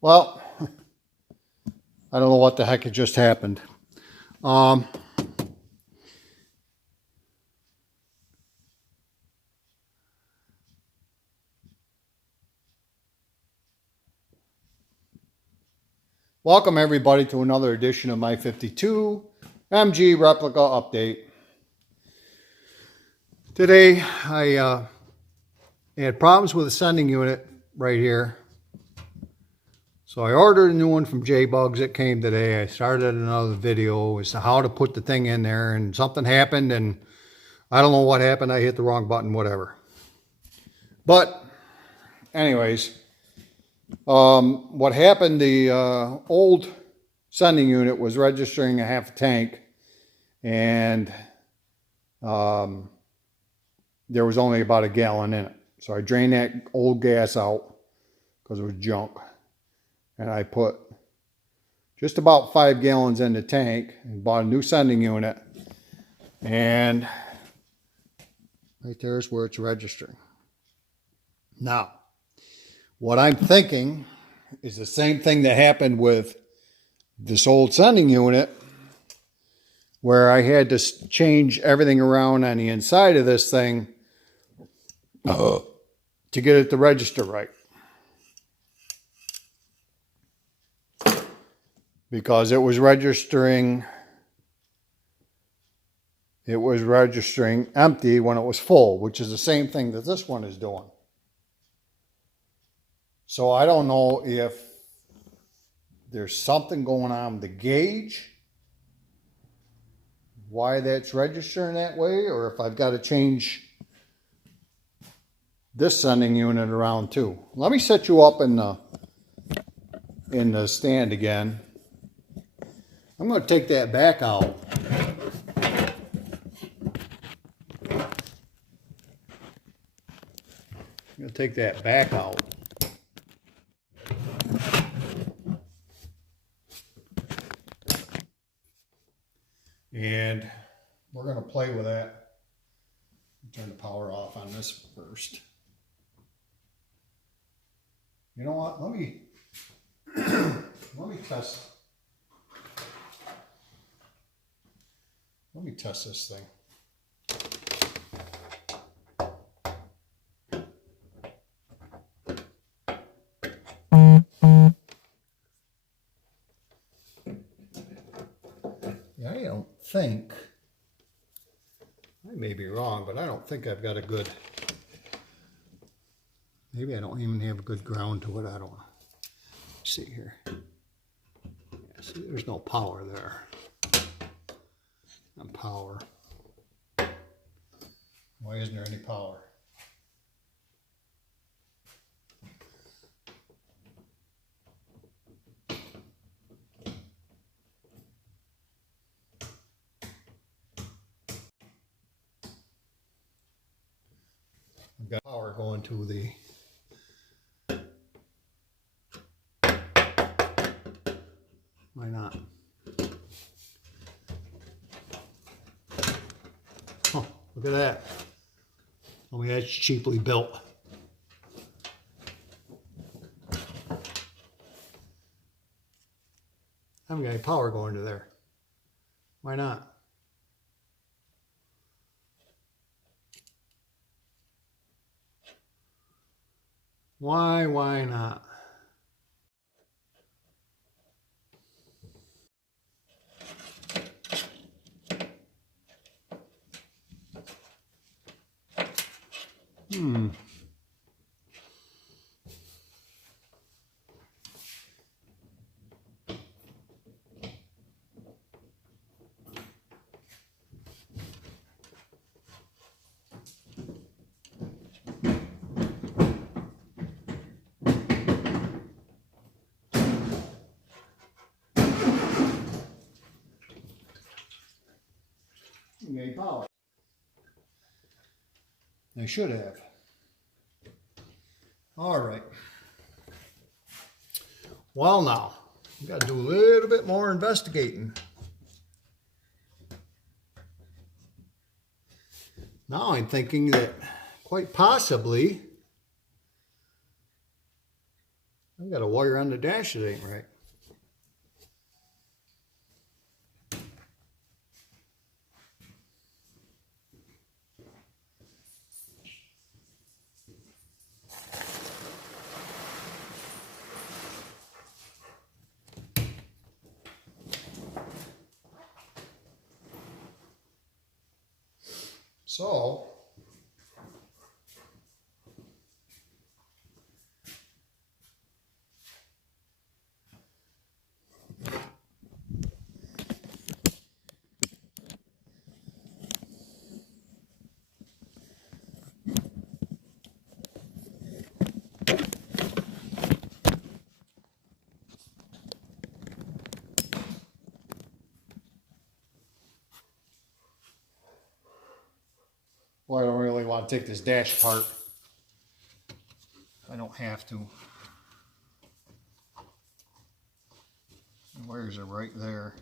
Well, I don't know what the heck had just happened. Welcome everybody to another edition of my 52 MG replica update. Today I had problems with the sending unit right here. So I ordered a new one from J-Bugs. It came today. I started another video as to how to put the thing in there, and something happened and I don't know what happened. I hit the wrong button, whatever. But anyways, what happened, the old sending unit was registering a half a tank, and there was only about a gallon in it. So I drained that old gas out because it was junk. And I put just about 5 gallons in the tank and bought a new sending unit. And right there is where it's registering. Now, what I'm thinking is the same thing that happened with this old sending unit, where I had to change everything around on the inside of this thing to get it to register right. Because it was registering empty when it was full, which is the same thing that this one is doing. So I don't know if there's something going on with the gauge, why that's registering that way, or if I've got to change this sending unit around too. Let me set you up in the stand again. I'm going to take that back out. I'm going to take that back out. And we're going to play with that. Turn the power off on this first. You know what? Let me test. Let me test this thing. Yeah, I don't think, I may be wrong, but I don't think I've got a good, maybe I don't even have a good ground to it. I don't know. Let's see here. Yeah, see, there's no power there. And power. Why isn't there any power? I've got power going to the why not? Oh, look at that. Oh, that's cheaply built. I haven't got any power going to there. Why not? Why not? Any power. They should have. All right. Well, now, we've got to do a little bit more investigating. Now I'm thinking that quite possibly I got a wire on the dash that ain't right. So, well, I don't really want to take this dash apart. I don't have to. The wires are right there.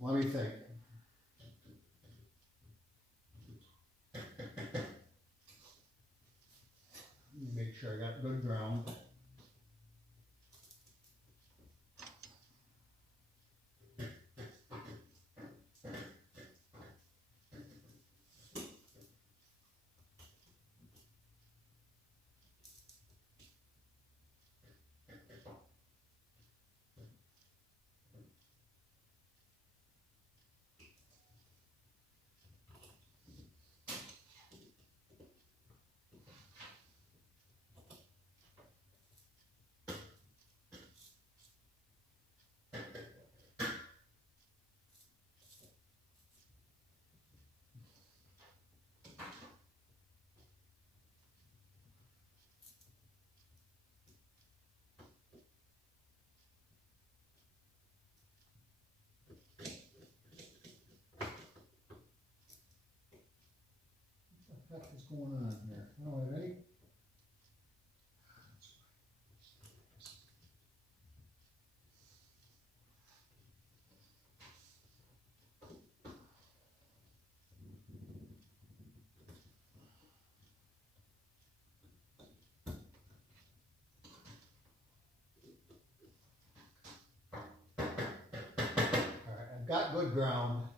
Let me think. Let me make sure I got good ground. What the heck is going on here? I don't have any. All right, I've got good ground.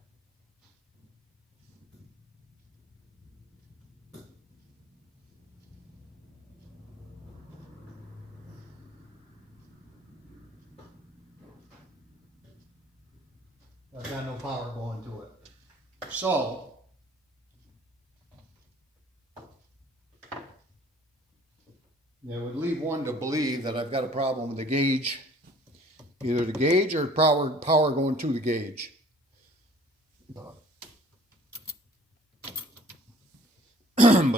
I've got no power going to it. So, it would leave one to believe that I've got a problem with the gauge. Either the gauge or power going to the gauge. But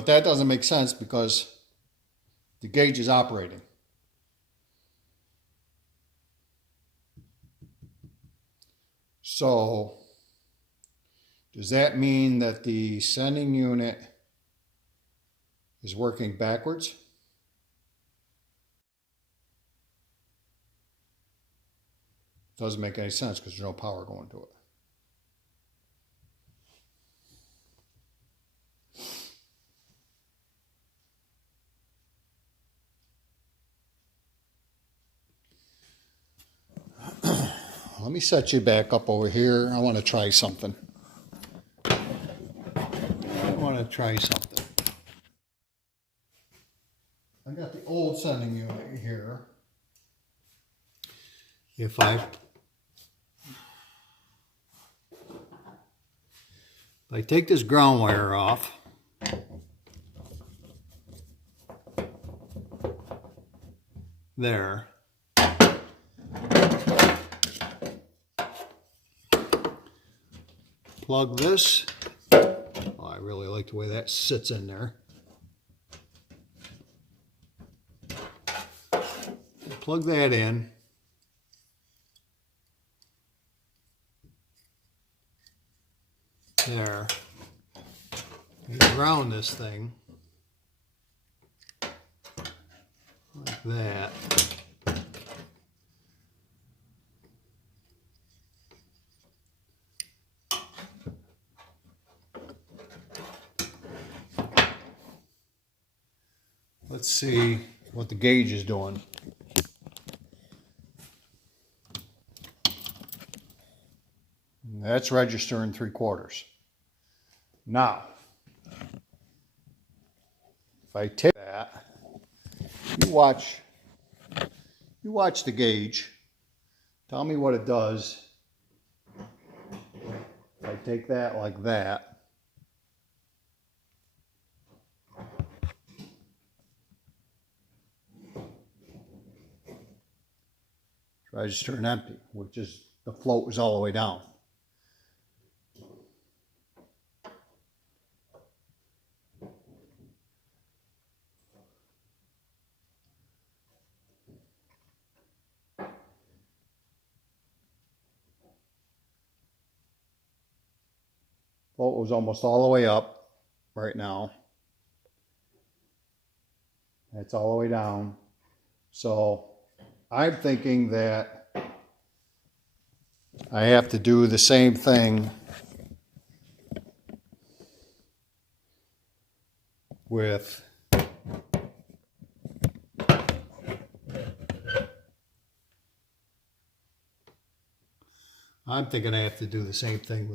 that doesn't make sense because the gauge is operating. So, does that mean that the sending unit is working backwards? Doesn't make any sense because there's no power going to it. Let me set you back up over here. I want to try something. I got the old sending unit here. If I If I take this ground wire off, there, plug this. Oh, I really like the way that sits in there. Plug that in. There. You ground this thing like that. Let's see what the gauge is doing. That's registering 3/4. Now, if I take that, you watch the gauge. Tell me what it does. If I take that like that, it's registering empty, which is the float is all the way down. Float was almost all the way up right now. It's all the way down. So I'm thinking that I have to do the same thing with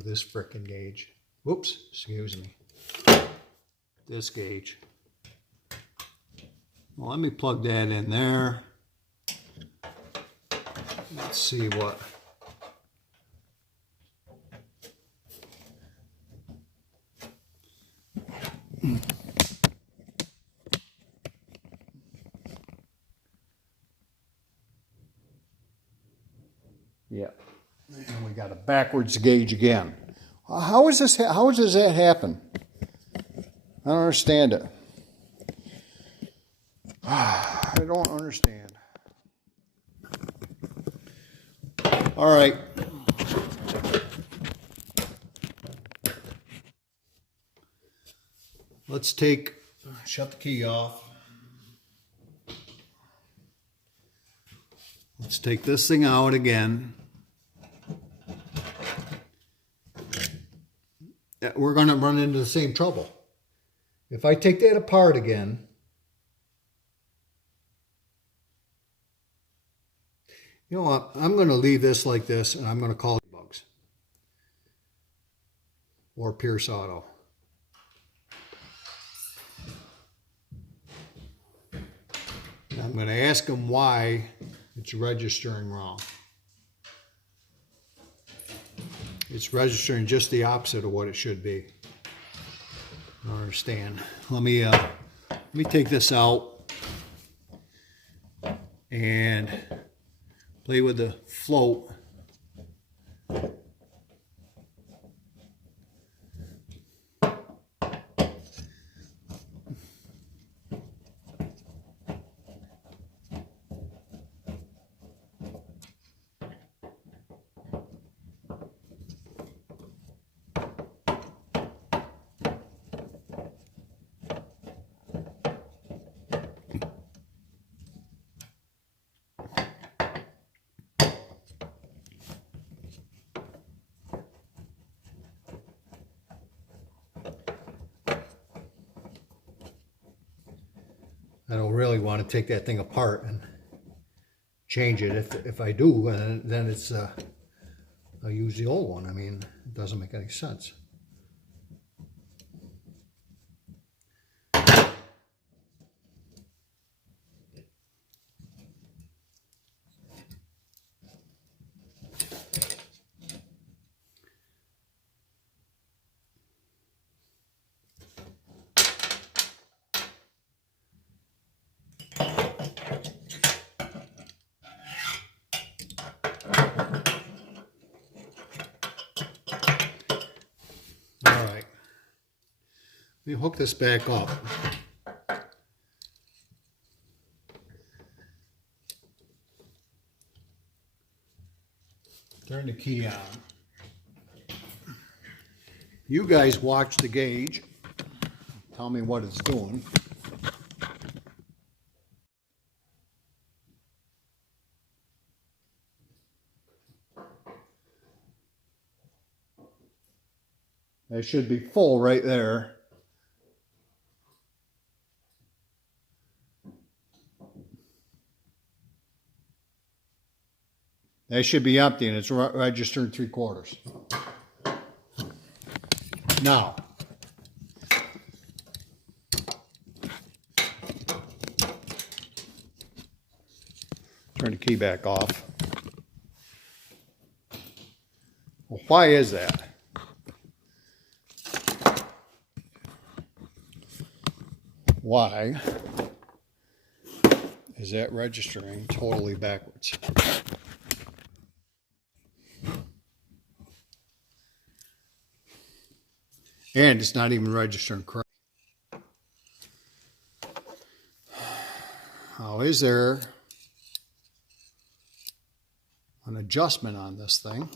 this frickin' gauge. Whoops, excuse me. This gauge. Well, let me plug that in there. Let's see what. Yeah. And we got a backwards gauge again. How does that happen? I don't understand it. I don't understand. All right. Let's shut the key off. Let's take this thing out again. We're going to run into the same trouble. If I take that apart again, you know what? I'm going to leave this like this, and I'm going to call it bugs or Pierce Auto. And I'm going to ask them why it's registering wrong. It's registering just the opposite of what it should be. I don't understand. Let me take this out and play with the float. I don't really want to take that thing apart and change it. If I do, then it's I'll use the old one. I mean, it doesn't make any sense. Let me hook this back up. Turn the key on. You guys watch the gauge. Tell me what it's doing. That should be full right there. That should be empty, and it's registered 3/4. Now, turn the key back off. Well, why is that? Why is that registering totally backwards? And it's not even registering correct. How is there an adjustment on this thing?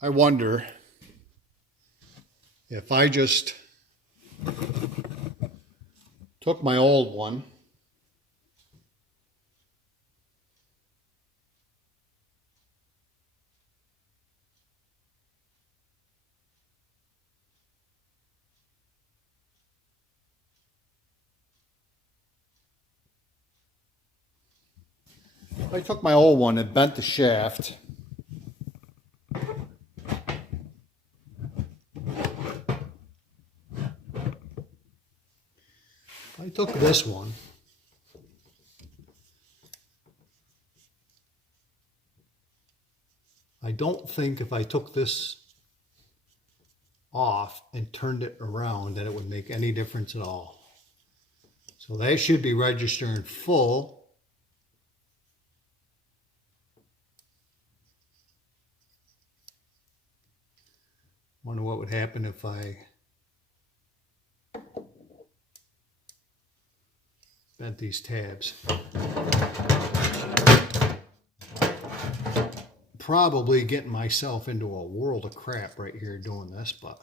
I wonder if I just took my old one and bent the shaft, I took this one, I don't think if I took this off and turned it around that it would make any difference at all. So that should be registering full. Wonder what would happen if I bent these tabs. Probably getting myself into a world of crap right here doing this, but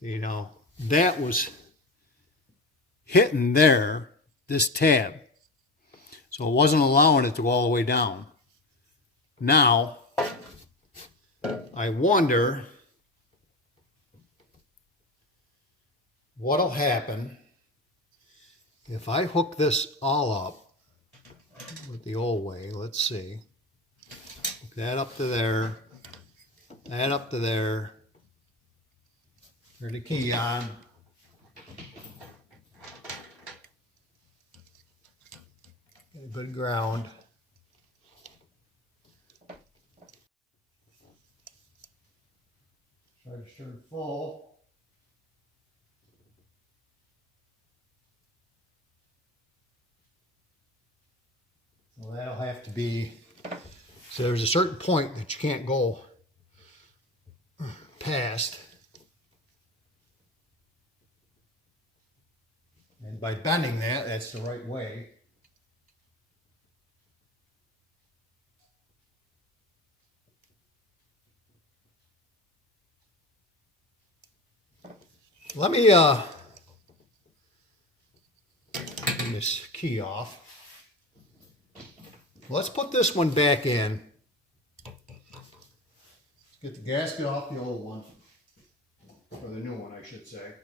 you know, that was hitting there, this tab. So it wasn't allowing it to go all the way down. Now, I wonder what'll happen if I hook this all up with the old way. Let's see. Hook that up to there, that up to there. Turn the key on. Get a good ground. Registered full. So that'll have to be, so there's a certain point that you can't go past. And by bending that, that's the right way. Let me turn this key off. Let's put this one back in. Get the gasket off the old one, or the new one, I should say.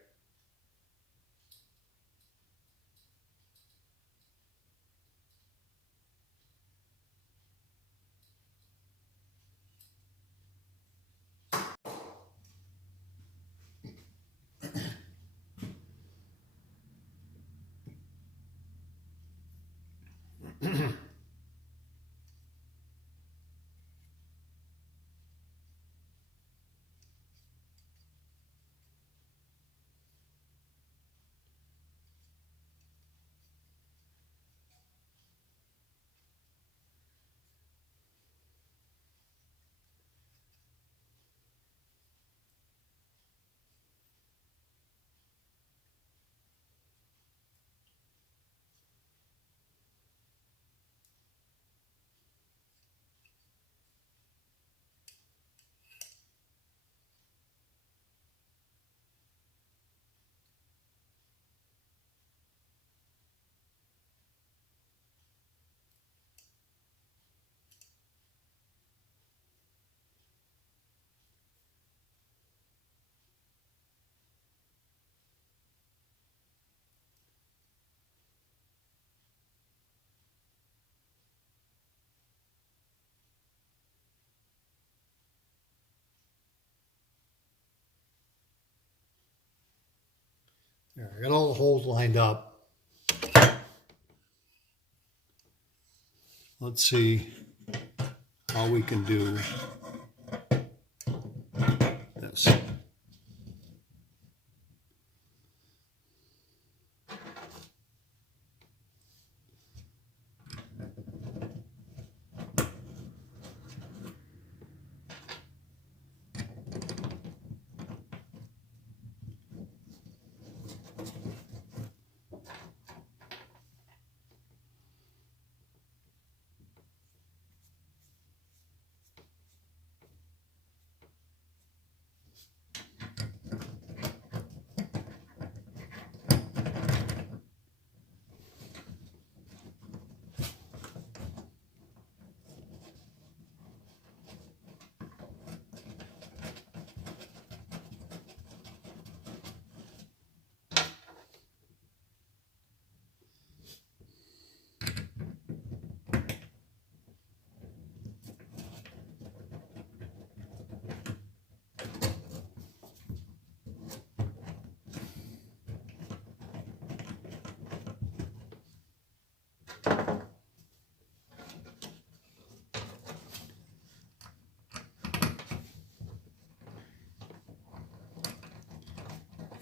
There, I got all the holes lined up. Let's see how we can do this.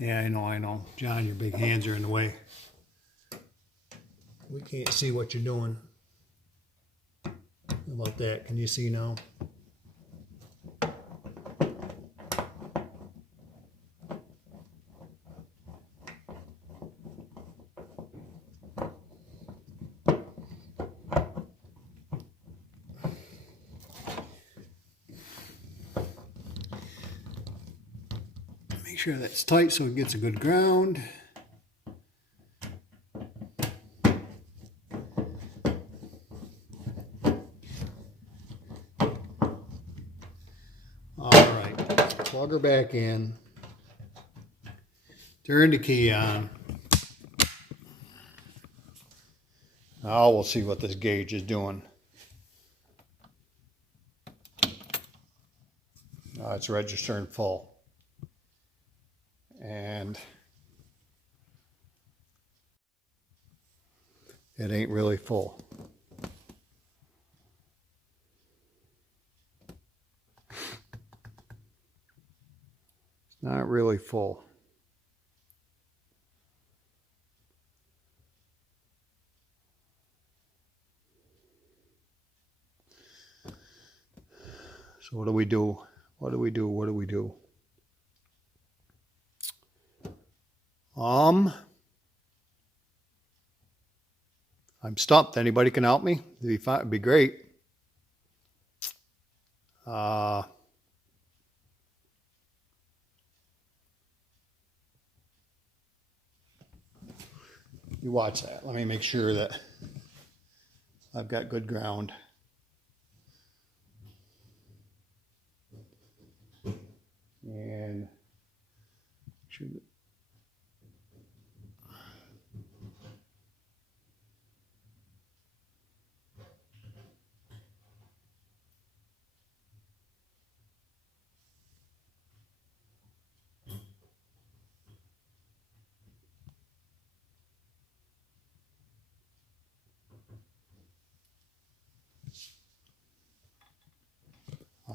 Yeah, I know. John, your big hands are in the way. We can't see what you're doing. How about that? Can you see now? Make sure that's tight so it gets a good ground. All right, plug her back in. Turn the key on. Now we'll see what this gauge is doing. It's registering full. And it ain't really full. It's not really full. So what do we do? What do we do? What do we do? I'm stumped. Anybody can help me? It'd be great. You watch that. Let me make sure that I've got good ground. And should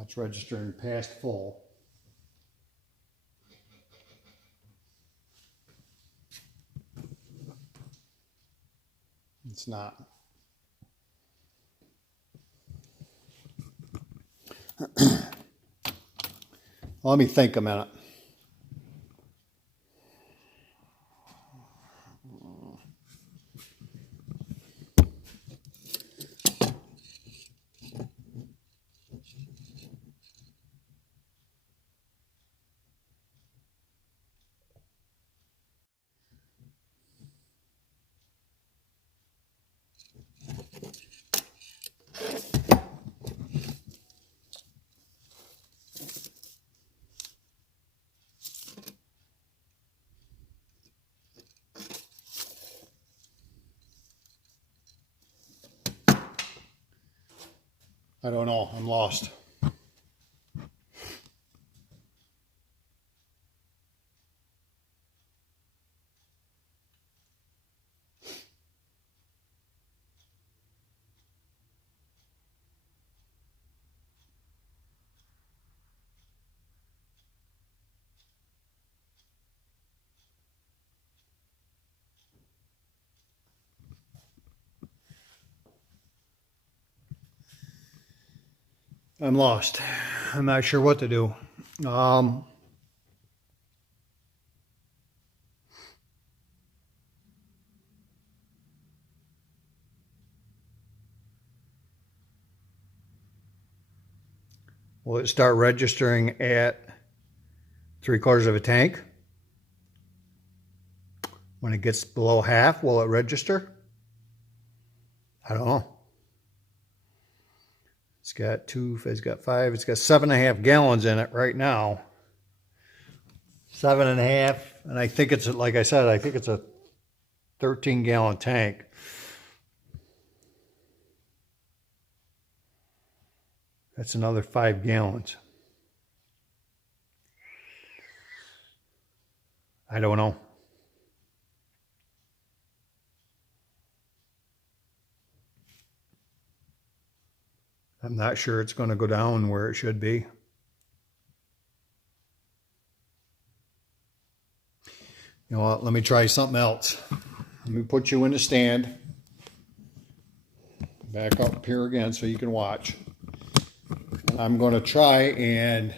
It's registering past full. It's not. Let me think a minute. I don't know. I'm lost. I'm lost. I'm not sure what to do. Will it start registering at 3/4 of a tank? When it gets below half, will it register? I don't know. It's got 2, it's got 5, it's got 7.5 gallons in it right now. 7.5, and I think it's, like I said, I think it's a 13-gallon tank. That's another 5 gallons. I don't know. I'm not sure it's going to go down where it should be. You know what? Let me try something else. Let me put you in the stand. Back up here again so you can watch. And I'm going to try and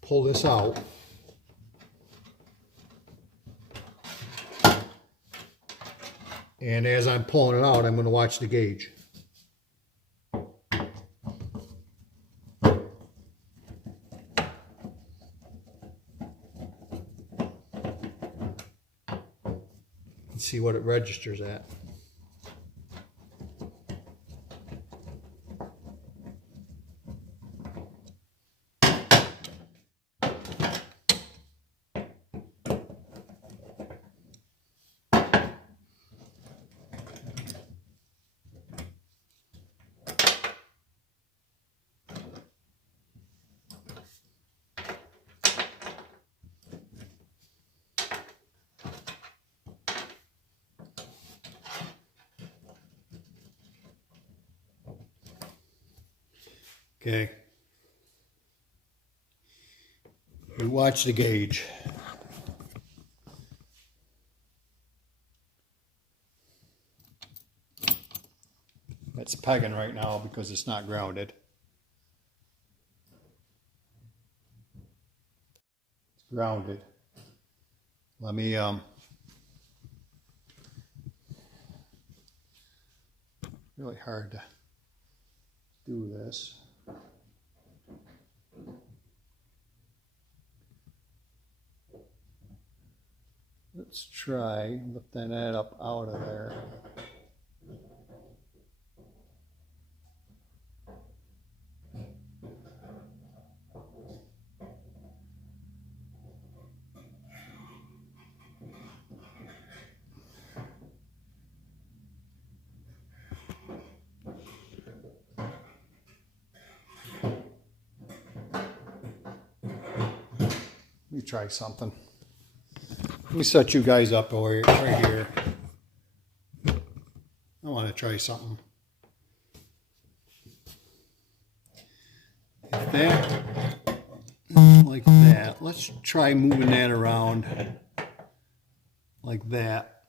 pull this out. And as I'm pulling it out, I'm going to watch the gauge. And see what it registers at. Okay. We watch the gauge. It's pegging right now because it's not grounded. It's grounded. Let me really hard to do this. Let's try lifting that up out of there. Let me try something. Let me set you guys up right here. I want to try something. If that, like that, let's try moving that around like that.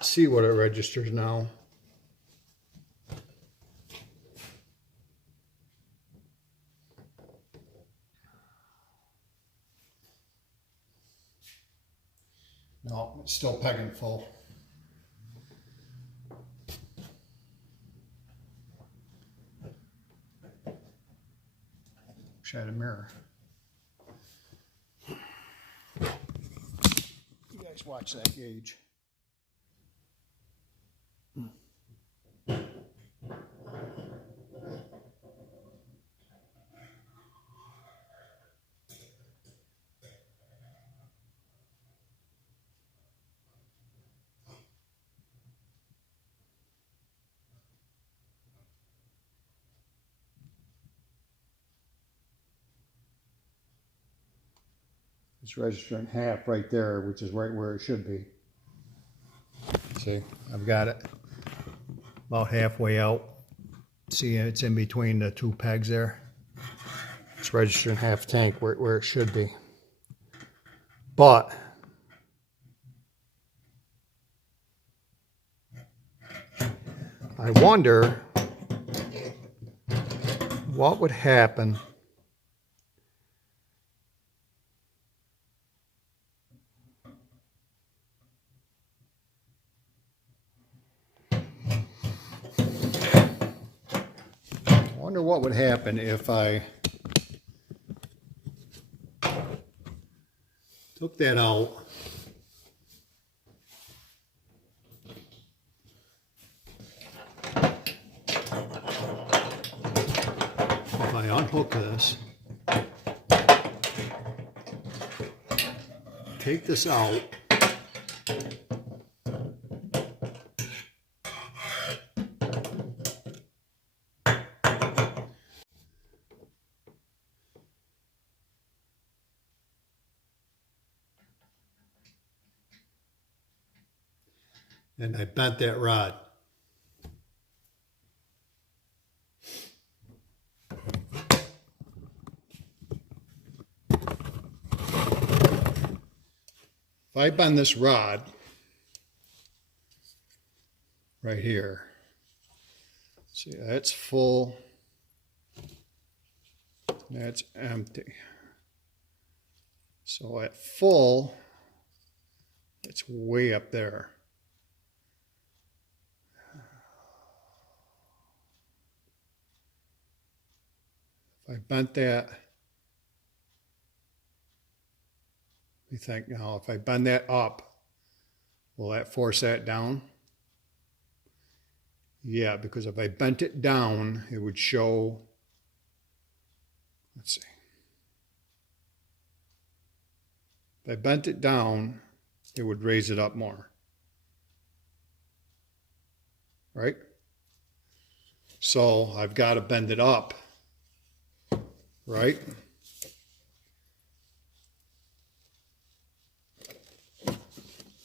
See what it registers now. No, it's still pegging full. Wish I had a mirror. You guys watch that gauge. It's registering half right there, which is right where it should be. See, I've got it about halfway out. See, it's in between the two pegs there. It's registering half tank where it should be. But I wonder what would happen if I took that out. If I unhook this, take this out, and I bent that rod. If I bend this rod right here, see, that's full, that's empty. So at full, it's way up there. If I bent that, you think now, if I bend that up, will that force that down? Yeah, because if I bent it down, it would show, let's see. If I bent it down, it would raise it up more. Right? So I've got to bend it up. Right?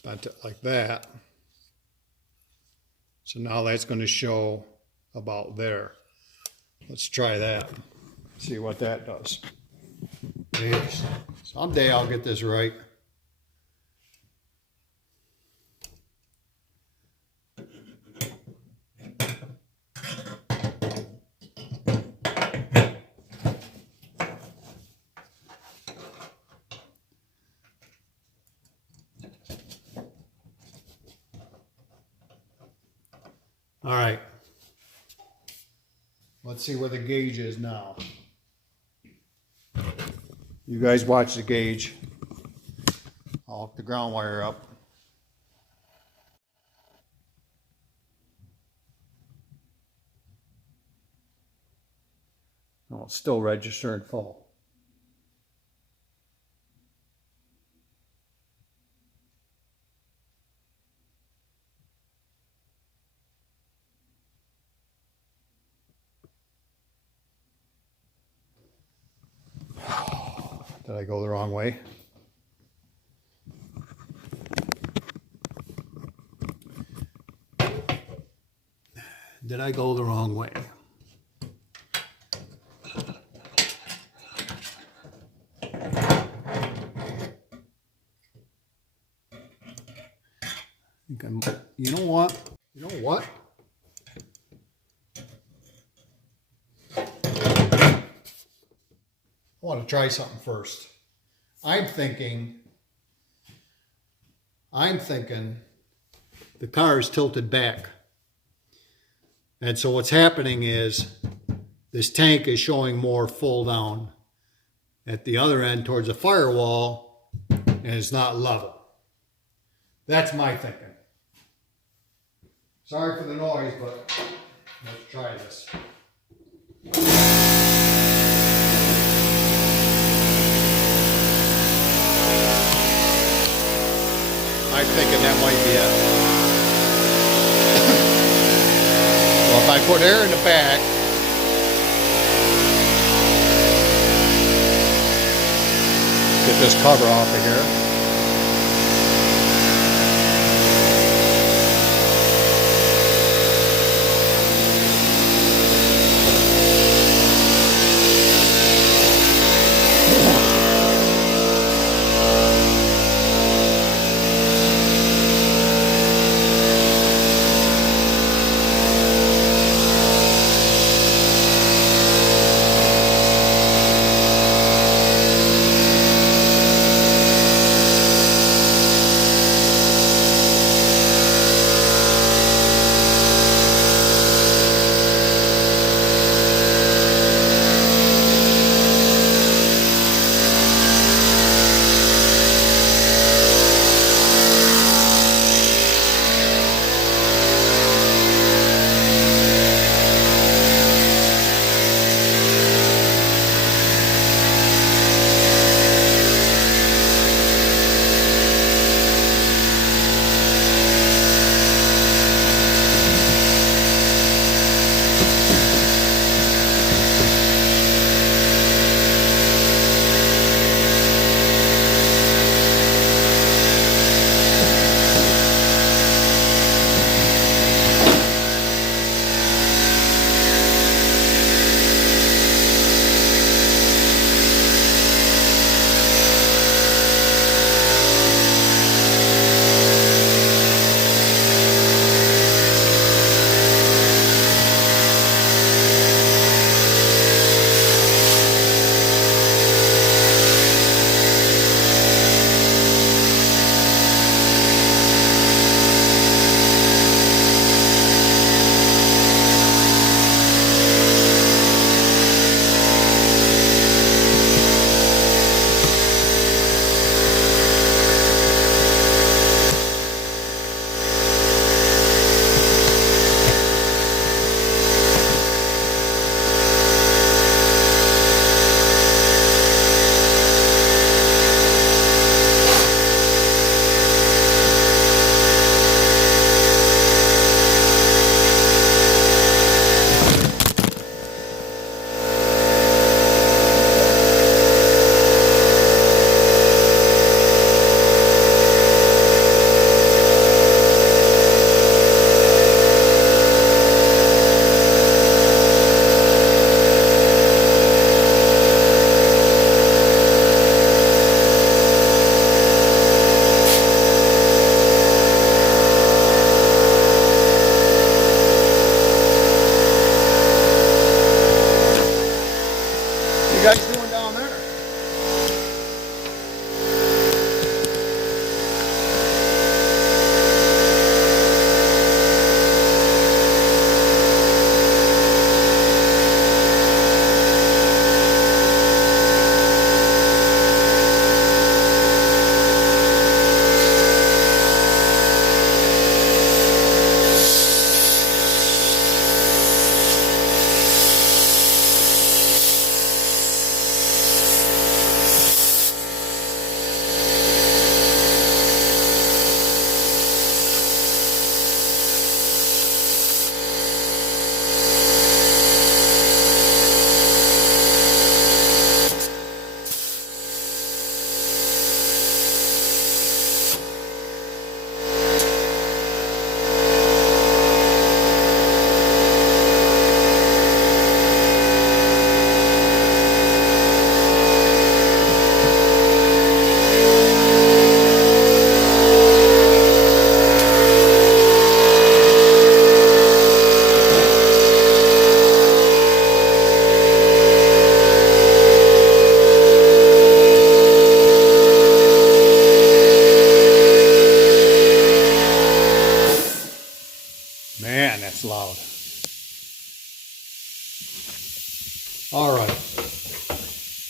Bent it like that. So now that's going to show about there. Let's try that. See what that does. Jeez. Someday I'll get this right. All right. Let's see where the gauge is now. You guys watch the gauge. I'll hook the ground wire up. Oh, it's still registering full. Did I go the wrong way? Did I go the wrong way? You know what? You know what? I want to try something first. I'm thinking the car is tilted back. And so what's happening is this tank is showing more full down at the other end towards the firewall, and it's not level. That's my thinking. Sorry for the noise, but let's try this. I'm thinking that might be it. Well, if I put air in the back, get this cover off of here.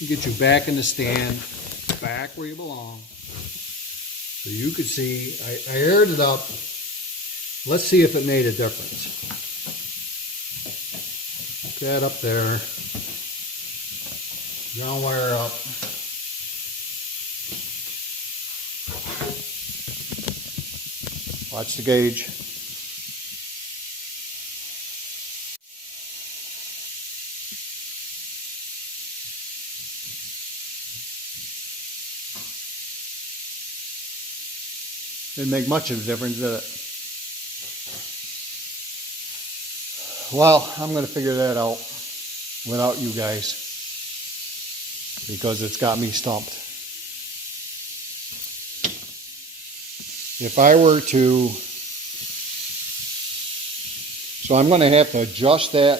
get you back in the stand, back where you belong. So you could see, I aired it up. Let's see if it made a difference. Put that up there. Ground wire up. Watch the gauge. Didn't make much of a difference, did it? Well, I'm going to figure that out without you guys, because it's got me stumped. If I were to, so I'm going to have to adjust that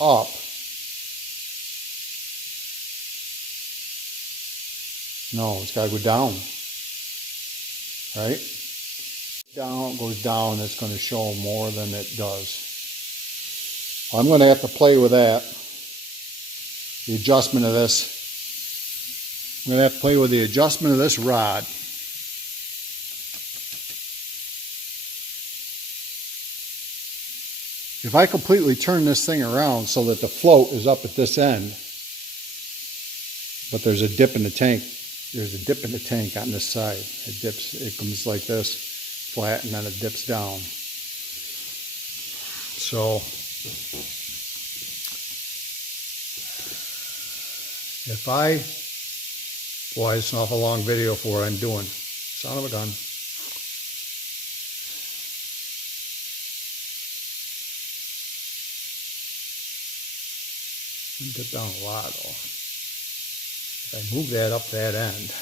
up. No, it's got to go down, right? Down, goes down, it's going to show more than it does. I'm going to have to play with that. The adjustment of this. I'm going to have to play with the adjustment of this rod. If I completely turn this thing around so that the float is up at this end, but there's a dip in the tank. There's a dip in the tank on this side. It dips, it comes like this, flat, and then it dips down. So if I, boy, it's an awful long video for what I'm doing. Son of a gun. Dip down a lot though. If I move that up that end,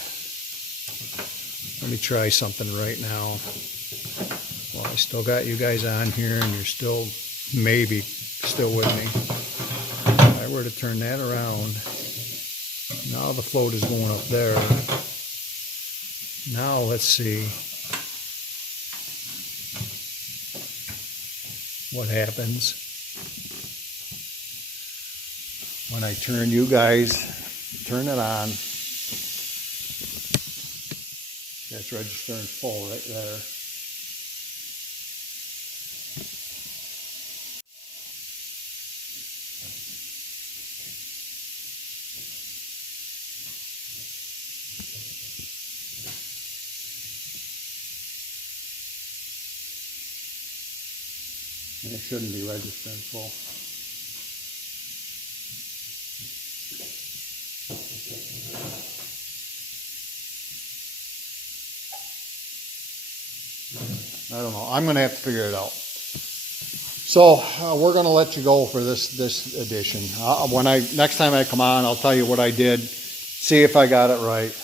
let me try something right now. Well, I still got you guys on here and you're still, maybe, still with me. If I were to turn that around, now the float is going up there. Now let's see what happens when I turn you guys, turn it on. That's registering full right there. And it shouldn't be registering full. I don't know. I'm going to have to figure it out. So we're going to let you go for this edition. Next time I come on, I'll tell you what I did. See if I got it right.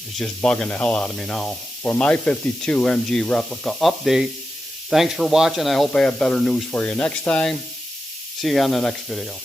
It's just bugging the hell out of me now. For my 52 MG replica update. Thanks for watching. I hope I have better news for you next time. See you on the next video.